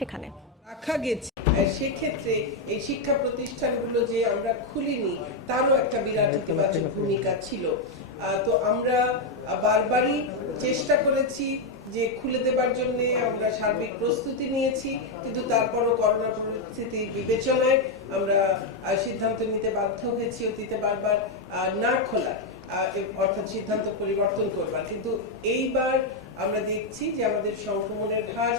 সেখানে রাখা গেছে। সেক্ষেত্রে এই শিক্ষা প্রতিষ্ঠানগুলো যে আমরা খুলিনি তারও একটা বিরাট ইতিবাচক ভূমিকা ছিল। তো আমরা বারবারই চেষ্টা করেছি যে খুলে দেবার জন্য, আমরা সার্বিক প্রস্তুতি নিয়েছি, কিন্তু তারপরও করোনা পরিস্থিতি বিবেচনায় আমরা সিদ্ধান্ত নিতে বাধ্য হয়েছি অতীতে বারবার না খোলা, অর্থাৎ সিদ্ধান্ত পরিবর্তন করবার। কিন্তু এইবার আমরা দেখছি যে আমাদের সংক্রমণের হার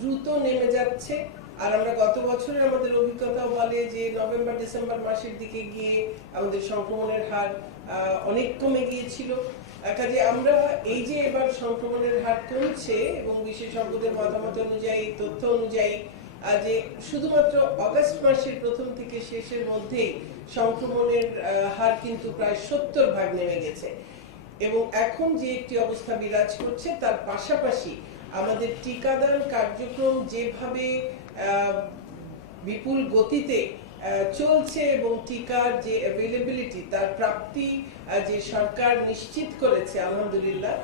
দ্রুত নেমে যাচ্ছে। আর আমরা গত বছরের আমাদের অভিজ্ঞতাও বলে যে নভেম্বর ডিসেম্বর মাসের দিকে গিয়ে আমাদের সংক্রমণের হার অনেক কমে গিয়েছিল। কাজে আমরা এই যে এবার সংক্রমণের হার কমছে এবং বিশেষজ্ঞদের মতামত অনুযায়ী, তথ্য অনুযায়ী যে শুধুমাত্র অগাস্ট মাসের প্রথম থেকে শেষের মধ্যেই সংক্রমণের হার কিন্তু প্রায় 70% নেমে গেছে। এবং এখন যে একটি অবস্থা বিরাজ করছে তার পাশাপাশি আমাদের টিকাদান কার্যক্রম যেভাবে বিপুল গতিতে চলছে এবং টিকার যে অ্যাভেলেবিলিটি, তার প্রাপ্তি যে সরকার নিশ্চিত করেছে আলহামদুলিল্লাহ,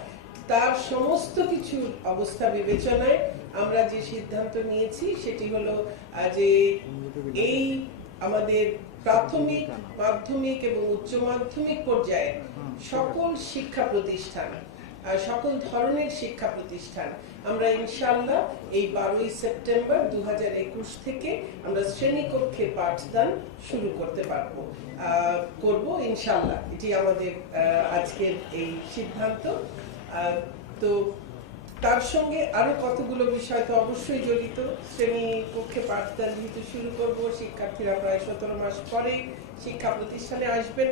তার সমস্ত কিছুর অবস্থা বিবেচনায় আমরা যে সিদ্ধান্ত নিয়েছি সেটি হলো যে এই আমাদের প্রাথমিক, মাধ্যমিক এবং উচ্চ মাধ্যমিক পর্যায়ে সকল শিক্ষা প্রতিষ্ঠান, সকল ধরনের শিক্ষা প্রতিষ্ঠান আমরা ইনশাআল্লাহ এই 12ই সেপ্টেম্বর 2021 থেকে আমরা শ্রেণীকক্ষে পাঠদান শুরু করব ইনশাআল্লাহ। এটি আমাদের আজকের এই সিদ্ধান্ত। তো তার সঙ্গে আরো কতগুলো বিষয় তো অবশ্যই জড়িত। শ্রেণীকক্ষে পাঠদান যেহেতু শুরু করব, শিক্ষার্থীরা প্রায় 17 মাস পরে শিক্ষা প্রতিষ্ঠানে আসবেন,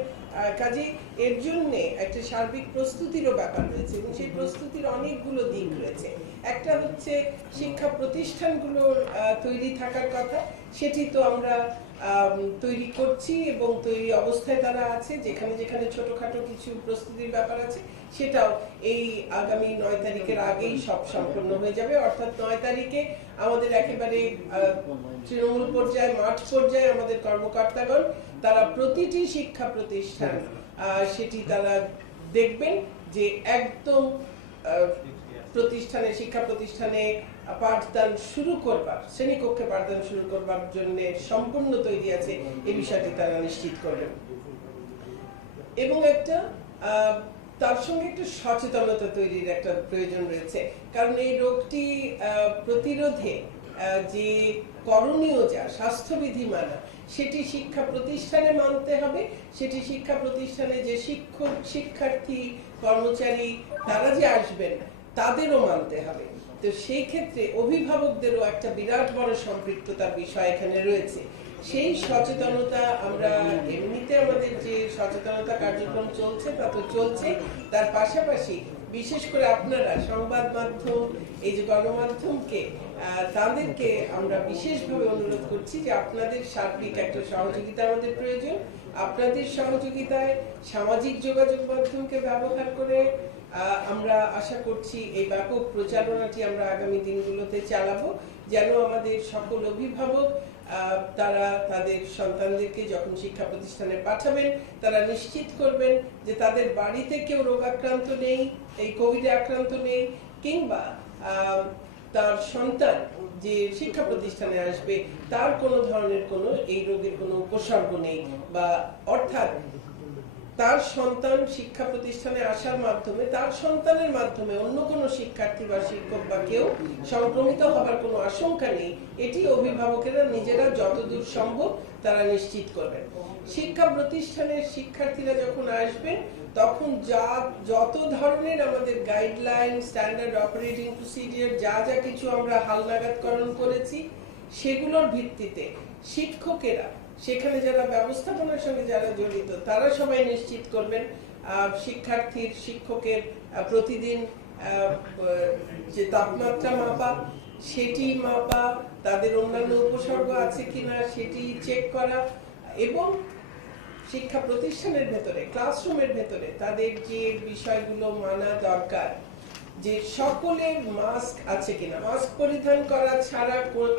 কাজে এর জন্য একটা সার্বিক প্রস্তুতিরও ব্যাপার রয়েছে এবং সেই প্রস্তুতির অনেকগুলো দিক রয়েছে। একটা হচ্ছে শিক্ষা প্রতিষ্ঠানগুলোর তৈরি থাকার কথা, সেটি তো আমরা তৈরি করছি এবং তৈরি অবস্থায় তারা আছে। যেখানে যেখানে ছোটখাটো কিছু প্রস্তুতির ব্যাপার আছে সেটাও এই আগামী 9 তারিখের আগেই সব সম্পন্ন হয়ে যাবে। অর্থাৎ 9 তারিখে আমাদের একেবারে তৃণমূল পর্যায়ে, মাঠ পর্যায়ে আমাদের কর্মকর্তাগণ তারা প্রতিটি শিক্ষা প্রতিষ্ঠান সেটি তারা দেখবেন যে একদম শিক্ষা প্রতিষ্ঠানে পাঠদান শুরু করবার, শ্রেণীকক্ষে পাঠদান শুরু করবার জন্য সম্পূর্ণ তৈরি আছে, এই বিষয়টি তারা নিশ্চিত করবেন। এবং একটা তার সঙ্গে একটা সচেতনতা তৈরির একটা প্রয়োজন রয়েছে, কারণ এই রোগটি প্রতিরোধে যে করণীয় যা স্বাস্থ্যবিধি মানা, সেটি শিক্ষা প্রতিষ্ঠানে মানতে হবে। সেটি শিক্ষা প্রতিষ্ঠানে যে শিক্ষক, শিক্ষার্থী, কর্মচারী তারা যে আসবেন তাদেরও মানতে হবে। তো সেই ক্ষেত্রে অভিভাবকদেরও একটা বিরাট বড় সম্পৃক্ততার বিষয় এখানে রয়েছে। সেই সচেতনতা আমরা এমনিতে আমাদের যে সচেতনতা কার্যক্রম চলছে তা তো চলছে, তার পাশাপাশি বিশেষ করে আপনারা সংবাদ মাধ্যম, এই যে গণমাধ্যমকে, তাদেরকে আমরা বিশেষভাবে অনুরোধ করছি যে আপনাদের সার্বিক একটা সহযোগিতা আমাদের প্রয়োজন। আপনাদের সহযোগিতায় সামাজিক যোগাযোগ মাধ্যমকে ব্যবহার করে আমরা আশা করছি এই ব্যাপক প্রচারণাটি আমরা আগামী দিনগুলোতে চালাবো, যেন আমাদের সকল অভিভাবক তারা তাদের সন্তানদেরকে যখন শিক্ষা প্রতিষ্ঠানে পাঠাবেন তারা নিশ্চিত করবেন যে তাদের বাড়িতে কেউ রোগাক্রান্ত নেই, এই কোভিডে আক্রান্ত নেই, কিংবা তার সন্তান যে শিক্ষা প্রতিষ্ঠানে আসবে তার কোনো ধরনের কোনো এই রোগের কোনো উপসর্গ নেই, বা অর্থাৎ তার সন্তান শিক্ষা প্রতিষ্ঠানে আসার মাধ্যমে তার সন্তানের মাধ্যমে অন্য কোনো শিক্ষার্থী বা শিক্ষক বা কেউ সংক্রমিত হবার কোনো আশঙ্কা নেই, এটি অভিভাবকেরা নিজেরা যতদূর সম্ভব তারা নিশ্চিত করবেন। শিক্ষা প্রতিষ্ঠানের শিক্ষার্থীরা যখন আসবেন তখন যত ধরনের আমাদের গাইডলাইন, স্ট্যান্ডার্ড অপারেটিং প্রসিডিওর যা যা কিছু আমরা হালনাগাদকরণ করেছি, সেগুলোর ভিত্তিতে শিক্ষকেরা, সেখানে যারা ব্যবস্থাপনার সঙ্গে যারা জড়িত, তারা সবাই নিশ্চিত করবেন শিক্ষার্থীর, শিক্ষকের প্রতিদিন যে তাপমাত্রা মাপা, সেটি মাপা, তাদের অন্যান্য উপসর্গ আছে কিনা সেটি চেক করা, এবং শিক্ষা প্রতিষ্ঠানের ভেতরে, ক্লাসরুমের ভেতরে তাদের যে বিষয়গুলো মানা দরকার, যে সকলের মাস্ক আছে কিনা, মাস্ক পরিধান করা ছাড়া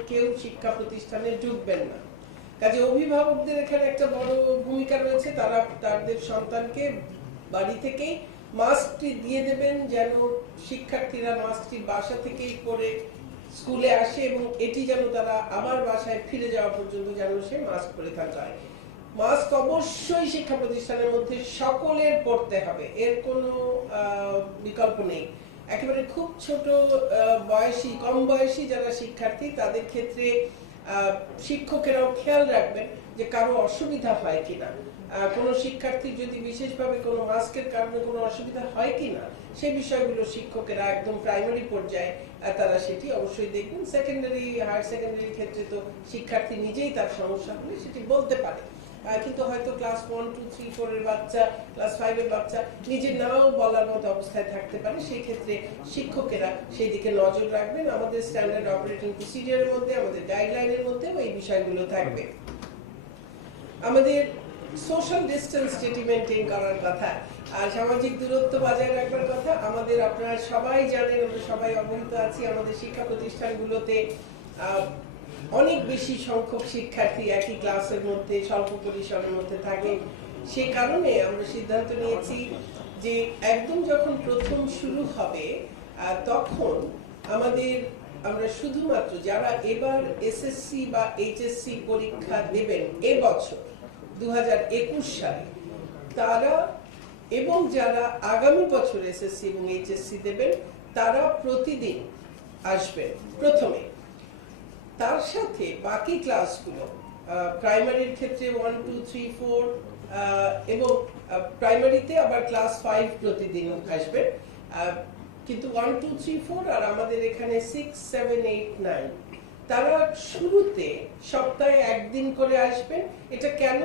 কেউ শিক্ষা প্রতিষ্ঠানে ঢুকবেন না। কাজে অভিভাবকদের এখানে একটা বড় ভূমিকা রয়েছে, তারা তাদের সন্তানকে বাড়ি থেকেই মাস্কটি দিয়ে দেবেন, যেন শিক্ষার্থীরা মাস্কটি বাসা থেকেই পরে স্কুলে আসে এবং এটি যেন তারা আবার বাসায় ফিরে যাওয়া পর্যন্ত যেন সে মাস্ক পরিধান করে। মাস্ক অবশ্যই শিক্ষা প্রতিষ্ঠানের মধ্যে সকলের পড়তে হবে, এর কোনো বিকল্প নেই। একেবারে খুব ছোট বয়সী, কম বয়সী যারা শিক্ষার্থী তাদের ক্ষেত্রে শিক্ষকেরাও খেয়াল রাখবেন যে কারো অসুবিধা হয় কিনা, কোনো শিক্ষার্থী যদি বিশেষভাবে কোনো মাস্কের কারণে কোনো অসুবিধা হয় কিনা সেই বিষয়গুলো শিক্ষকেরা একদম প্রাইমারি পর্যায়ে তারা সেটি অবশ্যই দেখবেন। সেকেন্ডারি, হায়ার সেকেন্ডারি ক্ষেত্রে তো শিক্ষার্থী নিজেই তার সমস্যা হলে সেটি বলতে পারে, কিন্তু হয়তো ক্লাস 1, 2, 3, 4 এর বাচ্চা, ক্লাস 5 এর বাচ্চা নিজে নাও বলার মতো অবস্থায় থাকতে পারে। সেই ক্ষেত্রে শিক্ষকেরা সেই দিকে নজর রাখবেন। আমাদের স্ট্যান্ডার্ড অপারেটিং প্রসিডিউরের মধ্যে, আমাদের গাইডলাইনের মধ্যে এই বিষয়গুলো থাকবে। আমাদের সোশ্যাল ডিস্টেন্স যেটি মেনটেন করার কথা আর সামাজিক দূরত্ব বজায় রাখার কথা, আমাদের আপনারা সবাই জানেন, আমরা সবাই অবহিত আছি, আমাদের শিক্ষা প্রতিষ্ঠানগুলোতে অনেক বেশি সংখ্যক শিক্ষার্থী একই ক্লাসের মধ্যে স্বল্প পরিসরের মধ্যে থাকে। সে কারণে আমরা সিদ্ধান্ত নিয়েছি যে একদম যখন প্রথম শুরু হবে তখন আমরা শুধুমাত্র যারা এবার এসএসসি বা এইচএসসি পরীক্ষা দেবেন এবছর 2021 সালে তারা এবং যারা আগামী বছর এসএসসি এবং এইচএসসি দেবেন তারা প্রতিদিন আসবেন প্রথমে। তার সাথে বাকি ক্লাসগুলো প্রাইমারির ক্ষেত্রে 1, 2, 3, 4 এবং প্রাইমারিতে আবার ক্লাস 5 প্রতিদিন আসবে, কিন্তু 1, 2, 3, 4 আর আমাদের এখানে 6, 7, 8, 9 তারা শুরুতে সপ্তাহে একদিন করে আসবেন। এটা কেন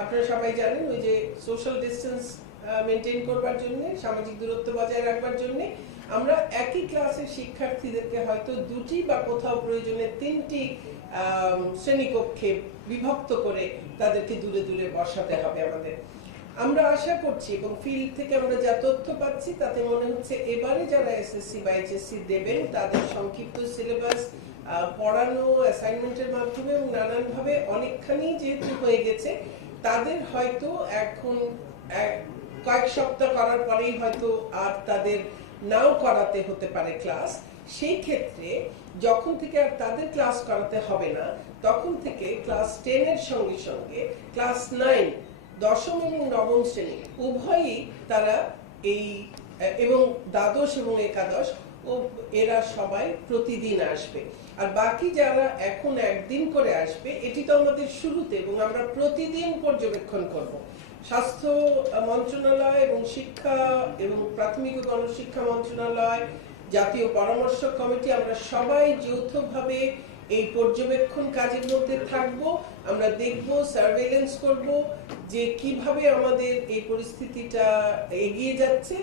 আপনারা সবাই জানেন, ওই যে সোশ্যাল ডিস্টেন্স মেনটেন করবার জন্য, সামাজিক দূরত্ব বজায় রাখবার জন্য আমরা একই ক্লাসের শিক্ষার্থীদেরকে হয়তো 2টি বা কোথাও প্রয়োজনে 3টি শ্রেণীকক্ষে বিভক্ত করে তাদেরকে দূরে দূরে বসাতে হবে আমাদের। আমরা আশা করছি এবং ফিল্ড থেকে আমরা যা তথ্য পাচ্ছি তাতে মনে হচ্ছে এবারে যারা এসএসসি বা এইচএসসি দেবেন তাদের সংক্ষিপ্ত সিলেবাস পড়ানো, অ্যাসাইনমেন্টের মাধ্যমে এবং নানানভাবে অনেকখানি যেহেতু হয়ে গেছে, তাদের হয়তো এখন কয়েক সপ্তাহ করার পরেই হয়তো আর তাদের নাও করাতে হতে পারে ক্লাস। সেই ক্ষেত্রে যখন থেকে আর তাদের ক্লাস করাতে হবে না তখন থেকে ক্লাস 10 এর সঙ্গে সঙ্গে ক্লাস 9, দশম এবং নবম শ্রেণী উভয়ই তারা এই এবং দ্বাদশ এবং একাদশ এরা সবাই প্রতিদিন আসবে। আর বাকি যারা এখন একদিন করে আসবে এটি তো আমাদের শুরুতে, এবং আমরা প্রতিদিন পর্যবেক্ষণ করব। স্বাস্থ্য মন্ত্রণালয় এবং শিক্ষা এবং প্রাথমিক ও গণশিক্ষা মন্ত্রণালয়, জাতীয় পরামর্শ কমিটি, আমরা সবাই যৌথভাবে এই পর্যবেক্ষণ কাজের মধ্যে থাকব। আমরা দেখব, সার্ভেইলেন্স করব যে কিভাবে আমাদের এই পরিস্থিতিটা এগিয়ে যাচ্ছে।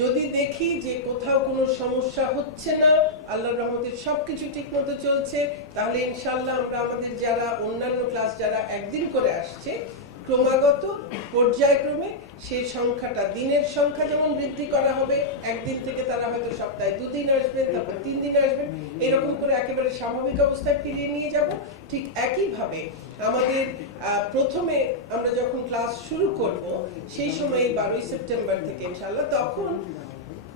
যদি দেখি যে কোথাও কোনো সমস্যা হচ্ছে না, আল্লাহর রহমতে সবকিছু ঠিকমতো চলছে, তাহলে ইনশাআল্লাহ আমরা আমাদের যারা অন্যান্য ক্লাস যারা একদিন করে আসছে ক্রমাগত পর্যায়ক্রমে সেই সংখ্যাটা, দিনের সংখ্যা যেমন বৃদ্ধি করা হবে, একদিন থেকে তারা হয়তো সপ্তাহে 2 দিন আসবেন, তারপর 3 দিন আসবেন, এরকম করে একেবারে স্বাভাবিক অবস্থায় ফিরিয়ে নিয়ে যাব। ঠিক একইভাবে আমাদের প্রথমে আমরা যখন ক্লাস শুরু করব সেই সময় 12ই সেপ্টেম্বর থেকে ইনশাআল্লাহ, তখন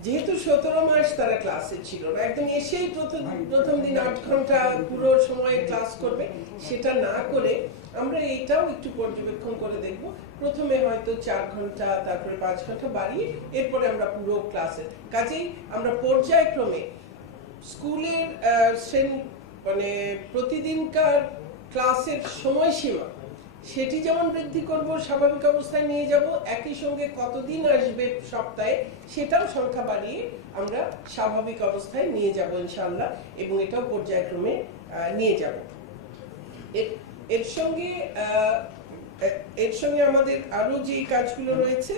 যেহেতু 17 মাস তারা ক্লাসে ছিল না, একদম এসেই প্রথম দিন 8 ঘন্টা পুরো সময় ক্লাস করবে, সেটা না করে আমরা এইটাও একটু পর্যবেক্ষণ করে দেখব। প্রথমে হয়তো 4 ঘন্টা, তারপরে 5 ঘন্টা বাড়িয়ে এরপরে আমরা পুরো ক্লাসে, কাজেই আমরা পর্যায়ক্রমে স্কুলের মানে প্রতিদিনকার ক্লাসের সময়সীমা সেটি যেমন বৃদ্ধি করব, স্বাভাবিক অবস্থায় নিয়ে যাব, একই সঙ্গে কতদিন আসবে সপ্তাহে সেটাও সংখ্যা বাড়িয়ে আমরা স্বাভাবিক অবস্থায় নিয়ে যাব ইনশাআল্লাহ, এবং এটাও পর্যায়ক্রমে নিয়ে যাব। এর সঙ্গে আমাদের আরো যে কাজগুলো রয়েছে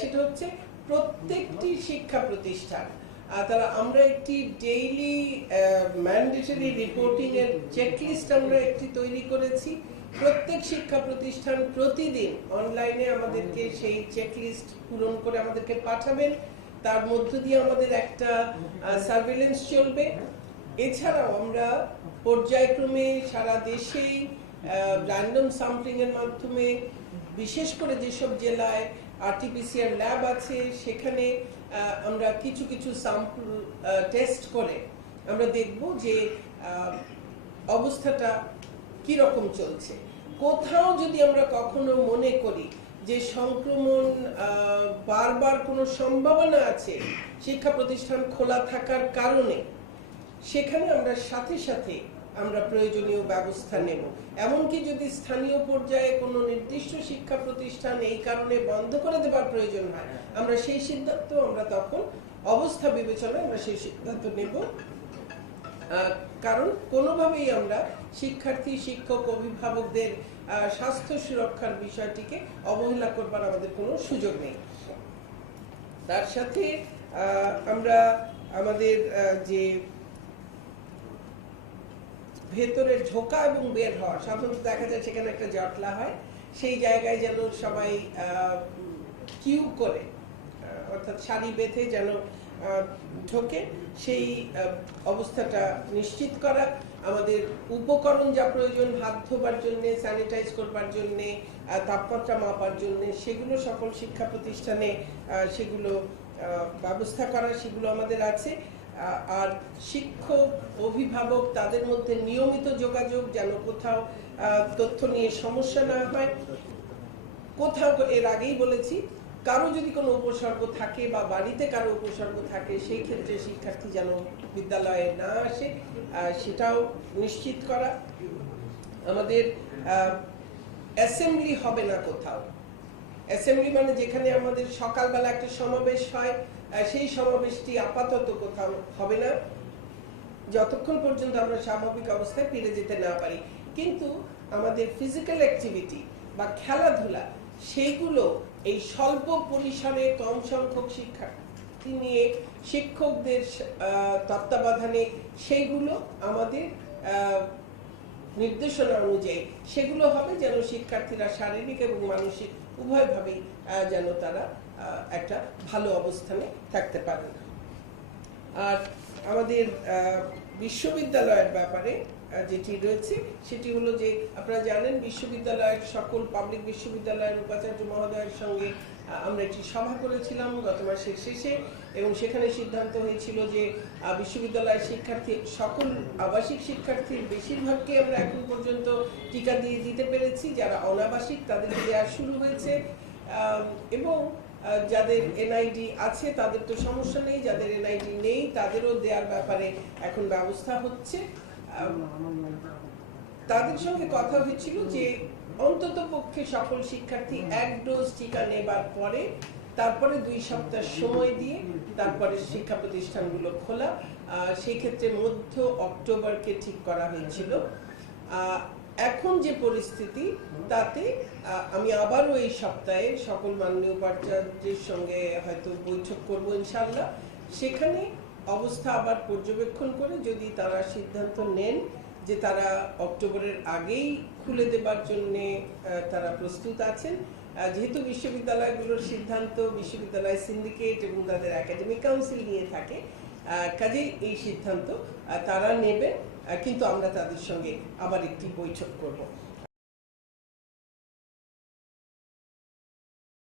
সেটা হচ্ছে প্রত্যেকটি শিক্ষা প্রতিষ্ঠান আমরা একটি ডেইলি ম্যান্ডেটরি রিপোর্টিং এর চেকলিস্ট আমরা একটি তৈরি করেছি। প্রত্যেক শিক্ষা প্রতিষ্ঠান প্রতিদিন অনলাইনে আমাদেরকে সেই চেকলিস্ট পূরণ করে আমাদেরকে পাঠাবেন, তার মধ্য দিয়ে আমাদের একটা সার্ভেইলেন্স চলবে। এছাড়াও আমরা পর্যায়ক্রমে সারা দেশেই র্যান্ডম স্যাম্পলিং এর মাধ্যমে, বিশেষ করে যেসব জেলায় আরটিপিসিআর ল্যাব আছে সেখানে আমরা কিছু কিছু স্যাম্পল টেস্ট করে আমরা দেখব যে অবস্থাটা কি রকম চলছে। কোথাও যদি আমরা কখনো মনে করি যে সংক্রমণ বারবার কোনো সম্ভাবনা আছে শিক্ষা প্রতিষ্ঠান খোলা থাকার কারণে, সেখানে আমরা সাথে সাথে আমরা প্রয়োজনীয় ব্যবস্থা নেব। এমনকি যদি স্থানীয় পর্যায়ে কোনো নির্দিষ্ট শিক্ষা প্রতিষ্ঠান এই কারণে বন্ধ করে দেওয়ার প্রয়োজন হয়, আমরা সেই সিদ্ধান্ত আমরা তখন অবস্থা বিবেচনায় আমরা সেই সিদ্ধান্ত নেব। কারণ কোনোভাবেই আমরা শিক্ষার্থী, শিক্ষক, অভিভাবকদের স্বাস্থ্য সুরক্ষার বিষয়টিকে অবহেলা করবার আমাদের কোনো সুযোগ নেই। তার সাথে আমরা আমাদের যে ভেতরে ঢোকা এবং বের হওয়া, সাধারণত দেখা যায় সেখানে একটা জটলা হয়, সেই জায়গায় যেন সবাই কিউ করে, অর্থাৎ সারি বেঁধে যেন ঢোকে, সেই অবস্থাটা নিশ্চিত করা। আমাদের উপকরণ যা প্রয়োজন, হাত ধোবার জন্য, স্যানিটাইজ করবার জন্য, তাপমাত্রা মাপার জন্য, সেগুলো সকল শিক্ষা প্রতিষ্ঠানে সেগুলো ব্যবস্থা করা, সেগুলো আমাদের আছে। আর শিক্ষক, অভিভাবক তাদের মধ্যে নিয়মিত যোগাযোগ, যেন কোথাও তথ্য নিয়ে সমস্যা না হয়। কোথাও, এর আগেই বলেছি, কারো যদি কোনো উপসর্গ থাকে বা বাড়িতে কারো উপসর্গ থাকে, সেই ক্ষেত্রে শিক্ষার্থী যেন বিদ্যালয়ে না আসে, সেটাও নিশ্চিত করা। আমাদের অ্যাসেম্বলি হবে না কোথাও। অ্যাসেম্বলি মানে যেখানে আমাদের সকালবেলা একটা সমাবেশ হয়, সেই সমাবেশটি আপাতত কোথাও হবে না যতক্ষণ পর্যন্ত আমরা স্বাভাবিক অবস্থায় ফিরে যেতে না পারি। কিন্তু আমাদের ফিজিক্যাল অ্যাক্টিভিটি বা খেলাধুলা, সেইগুলো এই স্বল্প পরিসরে কম সংখ্যক শিক্ষার্থী নিয়ে শিক্ষকদের তত্ত্বাবধানে, সেইগুলো আমাদের নির্দেশনা অনুযায়ী সেগুলো হবে, যেন শিক্ষার্থীরা শারীরিক এবং মানসিক উভয়ভাবেই যেন তারা একটা ভালো অবস্থানে থাকতে পারেন। আর আমাদের বিশ্ববিদ্যালয়ের ব্যাপারে যেটি রয়েছে সেটি হলো যে, আপনারা জানেন বিশ্ববিদ্যালয়ের সকল পাবলিক বিশ্ববিদ্যালয়ের উপাচার্য মহোদয়ের সঙ্গে আমরা একটি সভা করেছিলাম গত মাসের শেষে, এবং সেখানে সিদ্ধান্ত হয়েছিল যে বিশ্ববিদ্যালয়ের শিক্ষার্থী, সকল আবাসিক শিক্ষার্থীর বেশিরভাগকে আমরা এখন পর্যন্ত টিকা দিতে পেরেছি। যারা অনাবাসিক তাদেরকে দেওয়া শুরু হয়েছে, এবং যাদের এনআইডি আছে তাদের তো সমস্যা নেই, যাদের এনআইডি নেই তাদেরও দেওয়ার ব্যাপারে এখন ব্যবস্থা হচ্ছে। তাদের সঙ্গে কথা হয়েছিল যে অন্তত পক্ষে সকল শিক্ষার্থী এক ডোজ টিকা নেবার পরে তারপরে 2 সপ্তাহ সময় দিয়ে তারপরে শিক্ষা প্রতিষ্ঠানগুলো খোলা, সেই ক্ষেত্রে মধ্য অক্টোবরকে ঠিক করা হয়েছিল। এখন যে পরিস্থিতি, তাতে আমি আবারও এই সপ্তাহে সকল মাননীয় উপাচার্যের সঙ্গে হয়তো বৈঠক করব ইনশাআল্লাহ। সেখানে অবস্থা আবার পর্যবেক্ষণ করে যদি তারা সিদ্ধান্ত নেন যে তারা অক্টোবরের আগেই খুলে দেবার জন্য তারা প্রস্তুত আছেন, যেহেতু বিশ্ববিদ্যালয়গুলোর সিদ্ধান্ত বিশ্ববিদ্যালয় সিন্ডিকেট এবং তাদের একাডেমিক কাউন্সিল নিয়ে থাকে, কাজেই এই সিদ্ধান্ত তারা নেবেন, কিন্তু আমরা তাদের সঙ্গে আবার একটি বৈঠক করব।